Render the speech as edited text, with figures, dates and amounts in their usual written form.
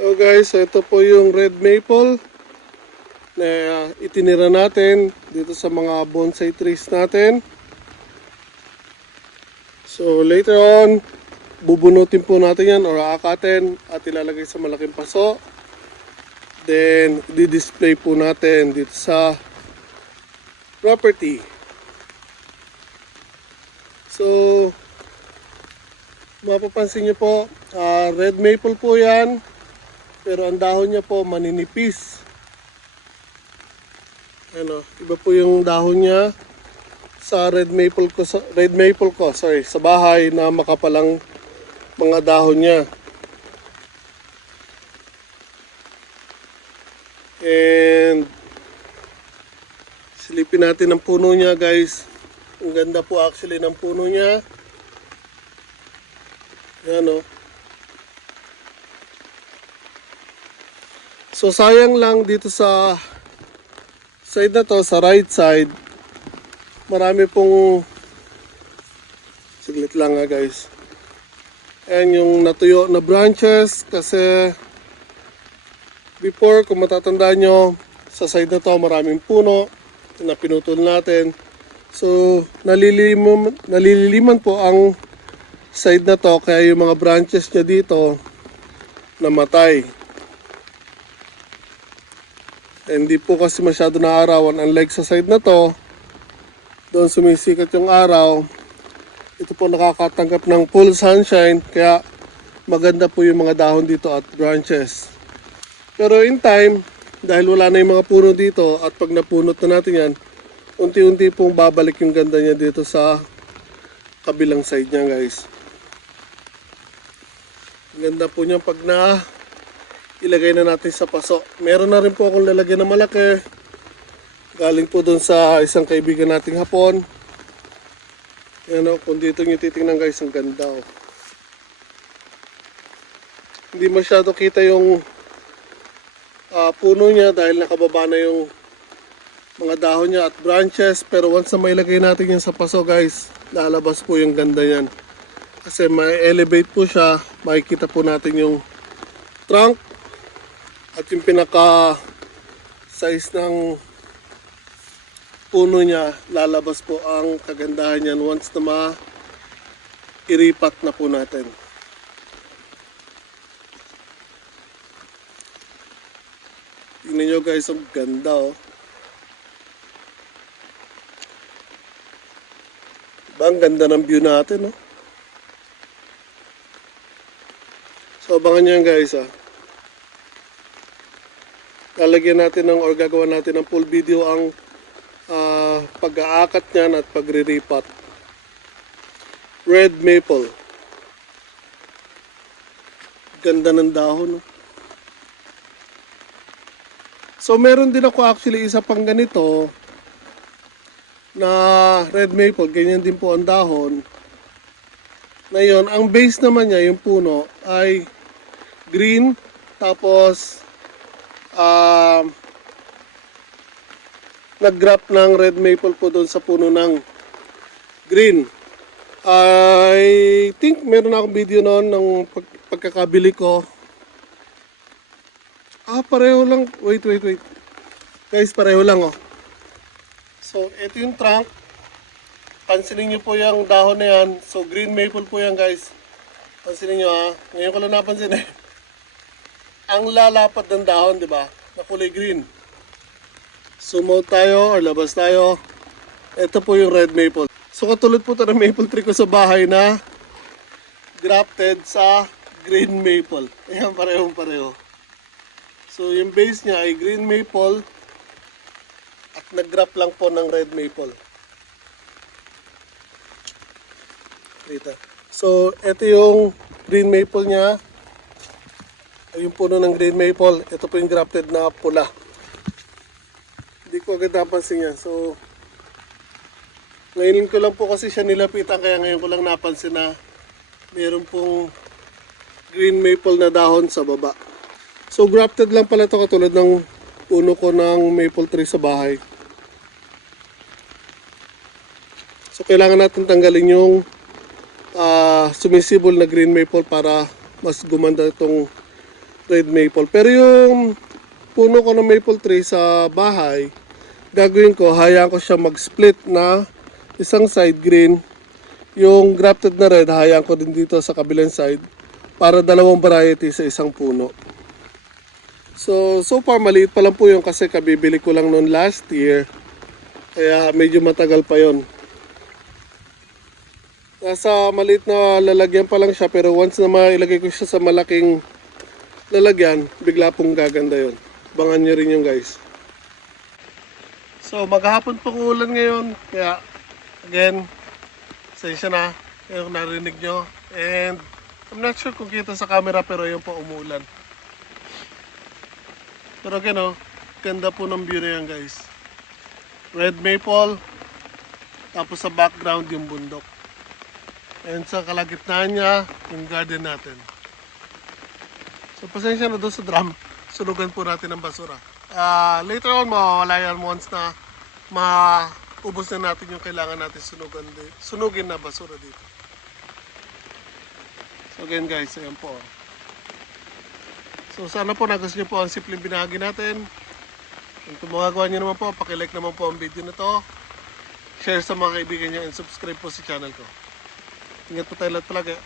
So guys, ito po yung red maple na itinira natin dito sa mga bonsai trees natin. So later on, bubunutin po natin yan or aakatin at ilalagay sa malaking paso. Then, i-display po natin dito sa property. So, mapapansin nyo po, red maple po yan. Pero ang dahon niya po maninipis. Ano, iba po yung dahon niya sa red maple ko, sa bahay na makapalang mga dahon niya. And silipin natin ang puno niya, guys. Ang ganda po actually ng puno niya. Yan o. So sayang lang dito sa side na to, sa right side, marami pong, siglit lang nga guys. Ayan yung natuyo na branches kasi before, kung matatandaan nyo, sa side na to maraming puno na pinutol natin. So nalililiman po ang side na to, kaya yung mga branches niya dito namatay. Hindi po kasi masyado naarawan, unlike sa side na to, doon sumisikat yung araw. Ito po nakakatanggap ng full sunshine, kaya maganda po yung mga dahon dito at branches. Pero in time, dahil wala na yung mga puno dito at pag napunot na natin yan, unti-unti pong babalik yung ganda niya dito sa kabilang side niya, guys. Ang ganda po niya pag ilagay na natin sa paso. Meron na rin po akong lalagyan na malaki. Galing po doon sa isang kaibigan nating Hapon. Yan o, kung dito nyo titingnan guys, ang ganda o. Hindi masyado kita yung puno niya dahil nakababa na yung mga dahon niya at branches. Pero once na mailagay natin yan sa paso guys, lalabas po yung ganda niyan. Kasi may elevate po siya, makikita po natin yung trunk. At yung pinaka size ng puno niya, lalabas po ang kagandahan niyan once na ma-iripat na po natin. Tingnan nyo guys, ang ganda oh. Diba, ang ganda ng view natin oh. So abangan nyo yan guys ah. Lalagyan natin ng or gagawa natin ng full video ang pag-aakat niyan at pagre-ripat. Red maple. Ganda ng dahon. No? So meron din ako actually isa pang ganito na red maple. Ganyan din po ang dahon. Ngayon, ang base naman niya, yung puno, ay green. Tapos nag-grap ng red maple po doon sa puno ng green. I think meron akong video noon ng pagkakabili ko. Pareho lang. Wait. Guys, pareho lang oh. So, ito yung trunk. Pansinin nyo po yung dahon na yan. So, green maple po yan guys. Pansinin nyo ha. Ngayon ko lang napansin eh. Ang lalapad ng dahon, di ba? Na kulay green. Sumo tayo or labas tayo. Ito po yung red maple. So katulad po ito ng maple tree ko sa bahay na grafted sa green maple. Ayan, parehong-pareho. So yung base niya ay green maple at nag-graft lang po ng red maple. Dito. So ito yung green maple niya. Yung puno ng green maple, ito po yung grafted na pula. Hindi ko agad napansin yan. So, ngayon ko lang po kasi siya nilapitan, kaya ngayon ko lang napansin na mayroon pong green maple na dahon sa baba. So, grafted lang pala ito katulad ng puno ko ng maple tree sa bahay. So, kailangan natin tanggalin yung sumisibol na green maple para mas gumanda itong red maple. Pero yung puno ko ng maple tree sa bahay, gagawin ko, hayaan ko siya mag-split na isang side green. Yung grafted na red, hayaan ko din dito sa kabilang side para dalawang variety sa isang puno. So far maliit pa lang po yun kasi kabibili ko lang noon last year. Kaya medyo matagal pa yon. Nasa maliit na lalagyan pa lang siya pero once na mailagay ko siya sa malaking lalagyan, bigla pong gaganda yon. Abangan nyo rin yung guys. So maghapon pong ulan ngayon. Kaya again, sensya na yung narinig nyo. And I'm not sure kung kita sa camera pero yun po umuulan. Pero again ganda po ng view na yan guys. Red maple, tapos sa background yung bundok. And sa kalagitnaan niya, yung garden natin. So pasensya na doon sa drum, sunugan po natin ng basura. Later on, mawawala yan once na maubos na natin yung kailangan natin sunugin na basura dito. So again guys, ayan po. So sana po nagustuhan niyo po ang simpleng binahagi natin. Kung magagawa niyo naman po, pakilike naman po ang video na to. Share sa mga kaibigan niyo and subscribe po sa channel ko. Ingat po tayo lahat palagi.